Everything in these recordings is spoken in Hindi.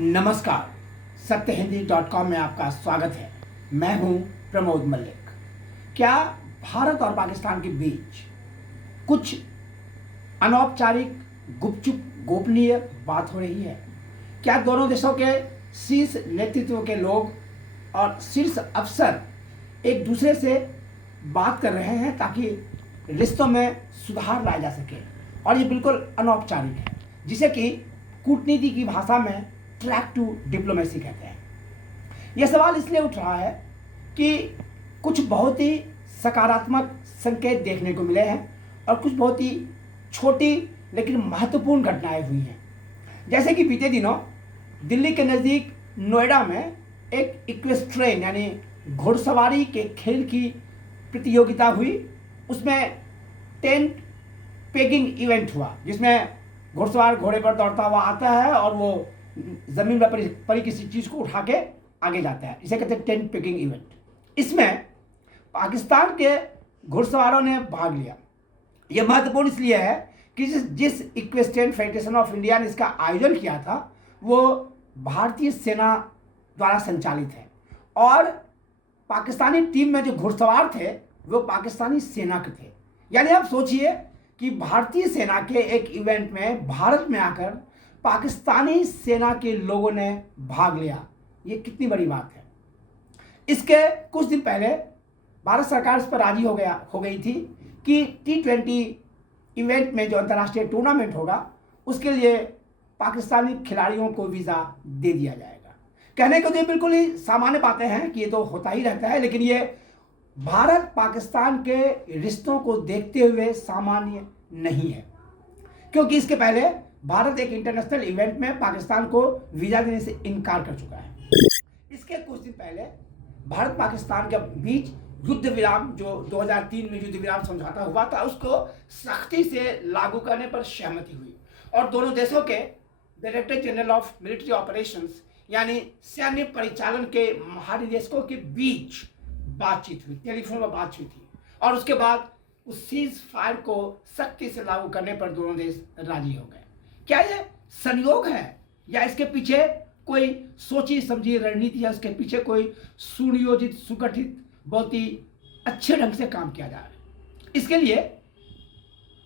नमस्कार, सत्यहिंदी.com में आपका स्वागत है। मैं हूं प्रमोद मल्लिक। क्या भारत और पाकिस्तान के बीच कुछ अनौपचारिक, गुपचुप, गोपनीय बात हो रही है? क्या दोनों देशों के शीर्ष नेतृत्व के लोग और शीर्ष अफसर एक दूसरे से बात कर रहे हैं ताकि रिश्तों में सुधार लाया जा सके? और ये बिल्कुल अनौपचारिक है, जिसे कि कूटनीति की भाषा में ट्रैक टू डिप्लोमेसी कहते हैं। यह सवाल इसलिए उठ रहा है कि कुछ बहुत ही सकारात्मक संकेत देखने को मिले हैं और कुछ बहुत ही छोटी लेकिन महत्वपूर्ण घटनाएं हुई हैं। जैसे कि बीते दिनों दिल्ली के नज़दीक नोएडा में एक इक्वेस्ट्रियन यानी घुड़सवारी के खेल की प्रतियोगिता हुई। उसमें टेंट पेगिंग इवेंट हुआ, जिसमें घुड़सवार घोड़े पर दौड़ता हुआ आता है और वो ज़मीन पर पड़ी किसी चीज़ को उठा के आगे जाता है। इसे कहते हैं टेंट पेगिंग इवेंट। इसमें पाकिस्तान के घुड़सवारों ने भाग लिया। यह महत्वपूर्ण इसलिए है कि जिस इक्वेस्ट्रियन फेडरेशन ऑफ इंडिया ने इसका आयोजन किया था वो भारतीय सेना द्वारा संचालित है और पाकिस्तानी टीम में जो घुड़सवार थे वो पाकिस्तानी सेना के थे। यानी आप सोचिए कि भारतीय सेना के एक इवेंट में भारत में आकर पाकिस्तानी सेना के लोगों ने भाग लिया। ये कितनी बड़ी बात है। इसके कुछ दिन पहले भारत सरकार इस पर राजी हो गई थी कि T20 इवेंट में जो अंतर्राष्ट्रीय टूर्नामेंट होगा उसके लिए पाकिस्तानी खिलाड़ियों को वीज़ा दे दिया जाएगा। कहने को तो ये बिल्कुल ही सामान्य बातें हैं कि ये तो होता ही रहता है, लेकिन ये भारत पाकिस्तान के रिश्तों को देखते हुए सामान्य नहीं है, क्योंकि इसके पहले भारत एक इंटरनेशनल इवेंट में पाकिस्तान को वीज़ा देने से इनकार कर चुका है। इसके कुछ दिन पहले भारत पाकिस्तान के बीच युद्ध विराम, जो 2003 में युद्ध विराम समझौता हुआ था, उसको सख्ती से लागू करने पर सहमति हुई और दोनों देशों के director general of military operations यानी सैन्य परिचालन के महानिदेशकों के बीच बातचीत हुई, टेलीफोन पर बातचीत हुई और उसके बाद उस सीज फायर को सख्ती से लागू करने पर दोनों देश राजी हो गए। क्या ये संयोग है या इसके पीछे कोई सोची समझी रणनीति है? उसके पीछे कोई सुनियोजित, सुगठित, बहुत ही अच्छे ढंग से काम किया जा रहा है? इसके लिए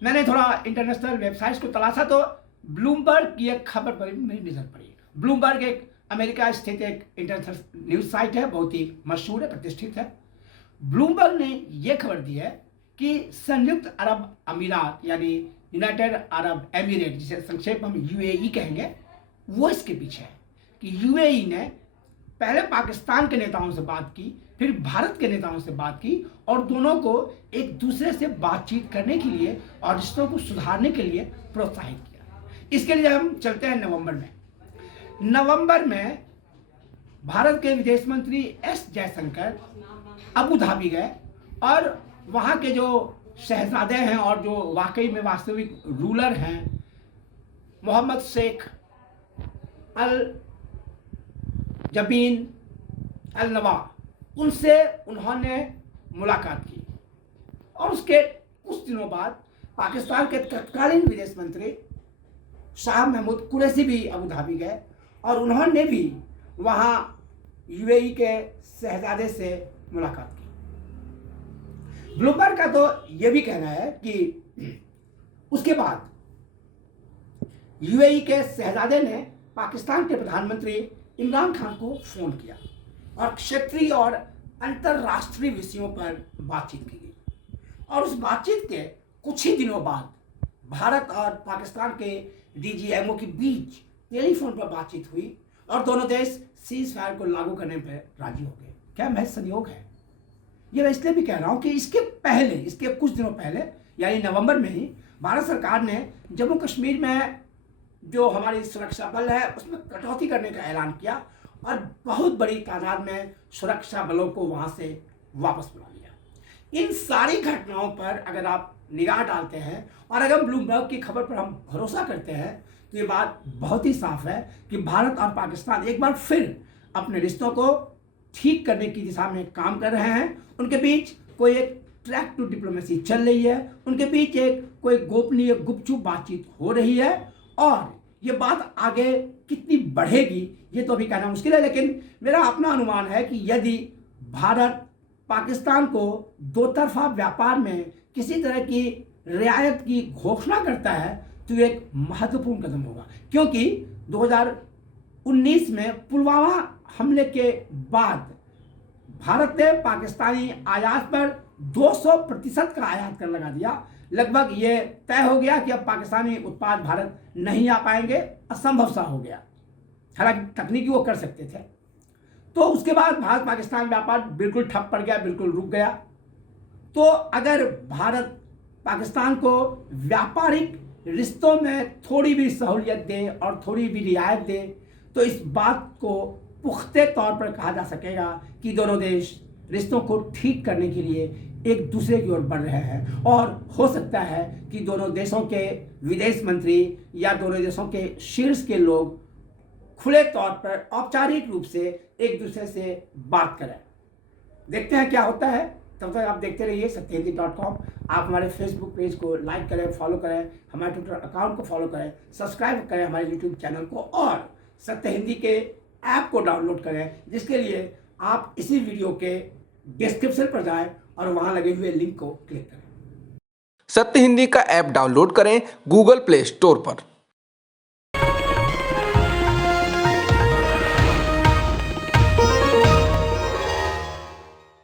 मैंने थोड़ा इंटरनेशनल वेबसाइट्स को तलाशा तो ब्लूमबर्ग की एक खबर पर मेरी नजर पड़ी। ब्लूमबर्ग एक अमेरिका स्थित एक इंटरनेशनल न्यूज साइट है, बहुत ही मशहूर है, प्रतिष्ठित है। ब्लूमबर्ग ने यह खबर दी है कि संयुक्त अरब अमीरात यानी यूनाइटेड अरब एमिरेट, जिसे संक्षेप हम UAE कहेंगे, वो इसके पीछे है कि UAE ने पहले पाकिस्तान के नेताओं से बात की, फिर भारत के नेताओं से बात की और दोनों को एक दूसरे से बातचीत करने के लिए और रिश्तों को सुधारने के लिए प्रोत्साहित किया। इसके लिए हम चलते हैं नवंबर में भारत के विदेश मंत्री S जयशंकर अबू धाबी गए और वहाँ के जो शहजादे हैं और जो वाकई में वास्तविक रूलर हैं, मोहम्मद शेख अल जबीन अल नवा, उनसे उन्होंने मुलाकात की और उसके कुछ दिनों बाद पाकिस्तान के तत्कालीन विदेश मंत्री शाह महमूद कुरैशी भी अबू धाबी गए और उन्होंने भी वहाँ UAE के शहजादे से मुलाकात की। ब्लूमबर्ग का तो यह भी कहना है कि उसके बाद UAE के शहजादे ने पाकिस्तान के प्रधानमंत्री इमरान खान को फोन किया और क्षेत्रीय और अंतर्राष्ट्रीय विषयों पर बातचीत की गई और उस बातचीत के कुछ ही दिनों बाद भारत और पाकिस्तान के DGMO के बीच टेलीफोन पर बातचीत हुई और दोनों देश सीज फायर को लागू करने पर राजी हो गए। क्या महज संयोग है? ये मैं इसलिए भी कह रहा हूँ कि इसके कुछ दिनों पहले यानी नवंबर में ही भारत सरकार ने जम्मू कश्मीर में जो हमारी सुरक्षा बल है उसमें कटौती करने का ऐलान किया और बहुत बड़ी तादाद में सुरक्षा बलों को वहाँ से वापस बुला लिया। इन सारी घटनाओं पर अगर आप निगाह डालते हैं और अगर ब्लूमबर्ग की खबर पर हम भरोसा करते हैं तो ये बात बहुत ही साफ है कि भारत और पाकिस्तान एक बार फिर अपने रिश्तों को ठीक करने की दिशा में काम कर रहे हैं। उनके बीच कोई एक ट्रैक टू डिप्लोमेसी चल रही है, उनके बीच एक कोई गोपनीय, गुपचुप बातचीत हो रही है और ये बात आगे कितनी बढ़ेगी ये तो अभी कहना मुश्किल है, लेकिन मेरा अपना अनुमान है कि यदि भारत पाकिस्तान को दो तरफा व्यापार में किसी तरह की रियायत की घोषणा करता है तो ये एक महत्वपूर्ण कदम होगा, क्योंकि 2019 में पुलवामा हमले के बाद भारत ने पाकिस्तानी आयात पर 200% का आयात कर लगा दिया। लगभग ये तय हो गया कि अब पाकिस्तानी उत्पाद भारत नहीं आ पाएंगे, असंभव सा हो गया। हालांकि तकनीकी वो कर सकते थे। तो उसके बाद भारत पाकिस्तान व्यापार बिल्कुल ठप पड़ गया, बिल्कुल रुक गया। तो अगर भारत पाकिस्तान को व्यापारिक रिश्तों में थोड़ी भी सहूलियत दे और थोड़ी भी रियायत दे तो इस बात को पुख्ते तौर पर कहा जा सकेगा कि दोनों देश रिश्तों को ठीक करने के लिए एक दूसरे की ओर बढ़ रहे हैं, और हो सकता है कि दोनों देशों के विदेश मंत्री या दोनों देशों के शीर्ष के लोग खुले तौर पर औपचारिक रूप से एक दूसरे से बात करें। देखते हैं क्या होता है। तब तक आप देखते रहिए सत्यहिंदी.com। आप हमारे फेसबुक पेज को लाइक करें, फॉलो करें, हमारे ट्विटर अकाउंट को फॉलो करें, सब्सक्राइब करें हमारे यूट्यूब चैनल को, और सत्य हिंदी के ऐप को डाउनलोड करें, जिसके लिए आप इसी वीडियो के डिस्क्रिप्शन पर जाएं और वहां लगे हुए लिंक को क्लिक करें। सत्य हिंदी का ऐप डाउनलोड करें गूगल प्ले स्टोर पर।